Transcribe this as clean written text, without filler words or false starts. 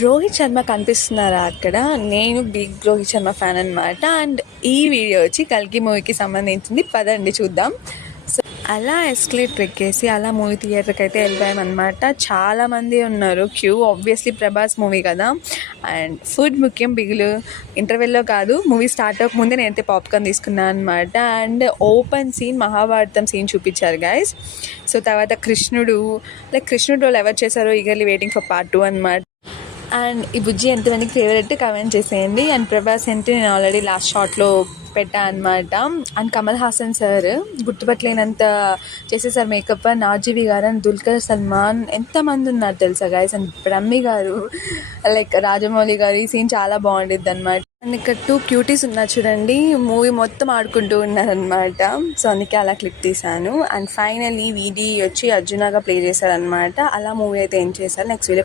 రోహిత్ శర్మ కనిపిస్తున్నారా అక్కడ? నేను big Rohit Sharma fan అనమాట. అండ్ ఈ వీడియో వచ్చి కల్కి మూవీకి సంబంధించింది. పదండి చూద్దాం. సో అలా ఎస్కలేటర్ ఎక్కేసి అలా మూవీ థియేటర్కి అయితే వెళ్ళిపోయామన్నమాట. చాలామంది ఉన్నారు క్యూ. ఆబ్వియస్లీ ప్రభాస్ మూవీ కదా, అండ్ ఫుడ్ ముఖ్యం. బిగులు ఇంటర్వెల్లో కాదు, మూవీ స్టార్ట్ అవ్వక ముందే నేనైతే పాప్కార్న్ తీసుకున్నాను అనమాట. And open scene Mahabharatam scene చూపించారు గైస్. సో తర్వాత కృష్ణుడు రోల్ ఎవరు చేశారో ఈగర్లీ వెయిటింగ్ ఫర్ పార్ట్ 2 అనమాట. అండ్ ఈ బుజ్జి ఎంతమందికి ఫేవరెట్ కామెంట్ చేసేయండి. అండ్ ప్రభాస్ అంటే నేను ఆల్రెడీ లాస్ట్ షాట్లో పెట్టా అనమాట. అండ్ కమల్ హాసన్ సార్ గుర్తుపట్టలేనంత చేసేసారు మేకప్. అండ్ ఆర్జీవి గారు అండ్ దుల్కర్ సల్మాన్ ఎంతమంది ఉన్నారు తెలుసా గైస్. అండ్ బ్రహ్మి గారు, రాజమౌళి గారు. ఈ సీన్ చాలా బాగుండిద్ది అనమాట. అండ్ ఇక్కడ 2 క్యూటీస్ ఉన్నారు చూడండి, మూవీ మొత్తం ఆడుకుంటూ ఉన్నారనమాట. సో అందుకే అలా క్లిప్ తీశాను. అండ్ ఫైనల్లీ వీడి వచ్చి అర్జునాగా ప్లే చేశారనమాట. అలా మూవీ అయితే ఏం చేశారు నెక్స్ట్ వీడియో